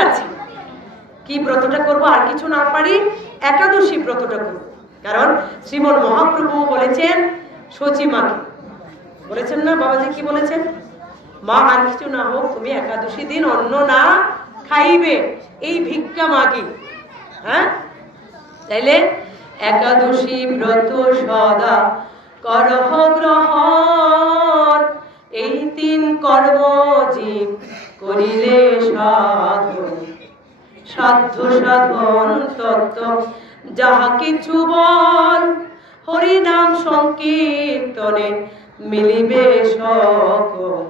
আছি। কি ব্রতটা করব আর কিছু না পারি, একাদশী ব্রতটা করব। কারণ শ্রীমন মহাপ্রভু বলেছেন সচি মাকে। বলেছেন না? বাবাজি কি বলেছেন? মা, আর কিছু না হোক, তুমি একাদশী দিন অন্ন না খাইবে। এই ভিক্ষা মাগি। হ্যাঁ? তাইলে একাদশী ব্রত সদা করহ গ্রহণ। এই তিন কর্ম জীব করিলে সাধন সাধ্য সাধন তত্ত্ব যাহা কিছু বল, হরিনাম সংকীর্তনে মিলিবে সকল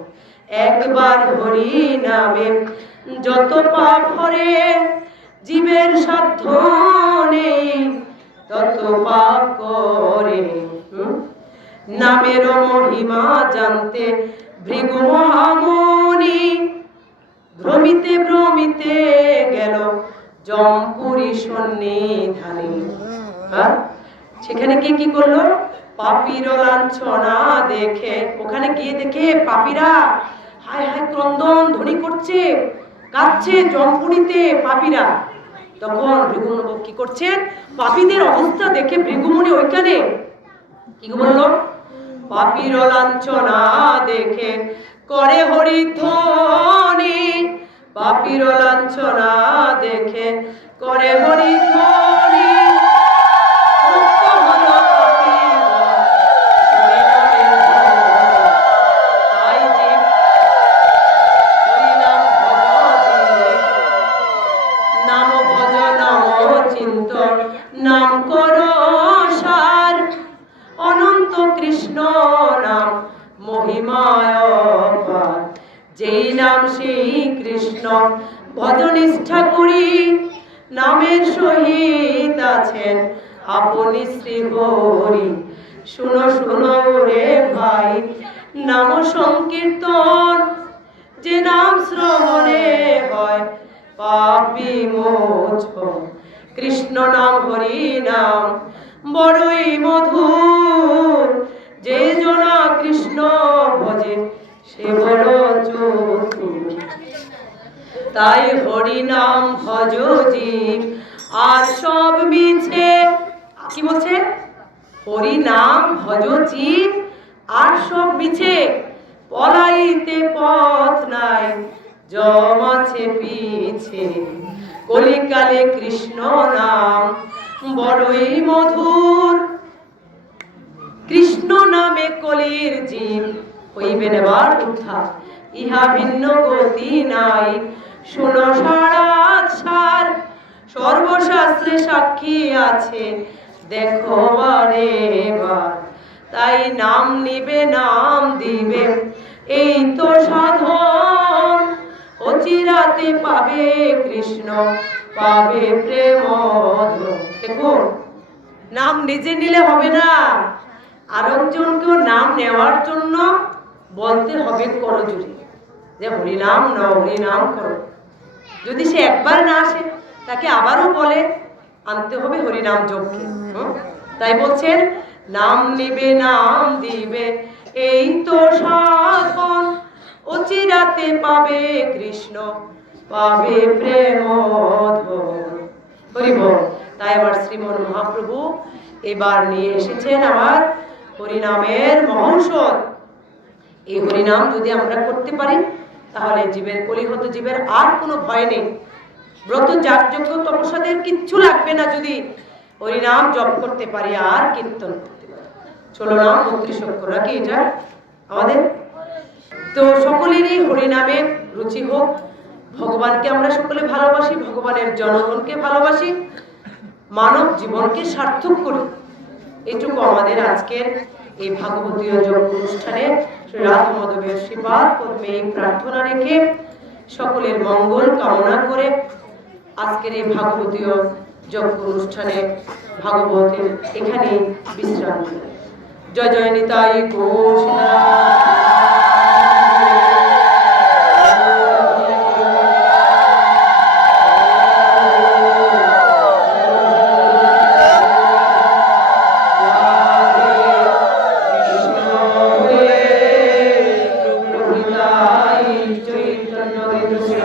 একবার হরি নামে যত পাপ হরে, জীবের সাধ্য নেই, তত পাপ করে। নামের মহিমা জানতে ভৃগু মহামণি ভ্রমিতে ভ্রমিতে গেল? সেখানে কে কি করল? পাপির লাঞ্ছনা দেখে। ওখানে গিয়ে দেখে? পাপিরা। হায় হায় ক্রন্দন করছে, কাঁদছে জমপুরিতে পাপিরা। তখন কি করছেন? পাপীদের অবস্থা দেখে ভৃগুমুনি ওইখানে কি বলল? পাপির লাঞ্ছনা দেখে। করে হরিধ্বনি পাপির লাঞ্ছনা দেখে করে ভজ যে, নাম করো অনন্ত কৃষ্ণ নাম মহিমায়। যেই নাম সেই কৃষ্ণ ভজনিষ্ঠা করি, নামের সহিত আছেন আপনি শ্রী হরি শুনো শুনো রে ভাই, নাম সংকীর্তন, যে নাম শ্রবণে হয়, পাপি মোচন কৃষ্ণ নাম, হরি নাম, বড়ই মধুর, যে জনা কৃষ্ণ ভজে সে বড় চতুর তাই হরি নাম ভজ জীব আর সব মিছে, কি বলছে? হরি নাম ভজ জীব আর সব মিছে, পলাইতে পথ নাই, জম আছে পিছে। কলিকালে কৃষ্ণ নাম, বড়ই মধুর। কৃষ্ণ নামে কলির জীব হইবেন এবার উদ্ধার। ইহা ভিন্ন গতি নাই শুনো সারা সার, সর্বশাস্ত্রে সাক্ষী আছে, দেখো বারে তাই নাম নিবে, নাম দিবে, এই তো সাধন। অচিরাতে পাবে কৃষ্ণ, পাবে প্রেম দেখুন নাম নিজে নিলে হবে না। আরেকজনকেও নাম নেওয়ার জন্য বলতে হবে করজুড়ে যে হরিনাম নাও, হরিনাম করো। যদি সে একবার না আসে, তাকে আবারও বলে, আনতে হবে হরিনাম যজ্ঞে? তাই বলছেন, নাম নিবে, নাম দিবে, এই তো সাধন। অচিরাতে পাবে কৃষ্ণ, পাবে প্রেম হরিব তাই আবার শ্রীমন মহাপ্রভু এবার নিয়ে এসেছেন আমার হরিনামের মহৌষধ। এই হরিনাম যদি আমরা করতে পারি তাহলে জীবের কলিহত, জীবের আর কোনো ভয় নেই। ব্রত যাগযজ্ঞ তপস্যাদের কিচ্ছু লাগবে না যদি হরিনাম জপ করতে পারি, আর কীর্তন করতে পারি। ষোলো নাম, বত্রিশ অক্ষর, নাকি এটা? আমাদের? তো সকলেরই হরিনামে রুচি হোক। ভগবানকে আমরা সকলে ভালোবাসি, ভগবানের জনগণকে ভালোবাসি, মানব জীবনকে সার্থক করি। এটুকু আমাদের আজকের এই ভাগবতীয় যোগ অনুষ্ঠানে শ্রী রাধামাধবের মাধবের শ্রীপাদ পদ্মে এই প্রার্থনা রেখে সকলের মঙ্গল কামনা করে আজকের এই ভাগবতীয় যোগ অনুষ্ঠানে ভাগবতের এখানে বিশ্রাম। জয় জয় নিতাই ঘোষ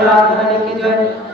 राधा रानी की जय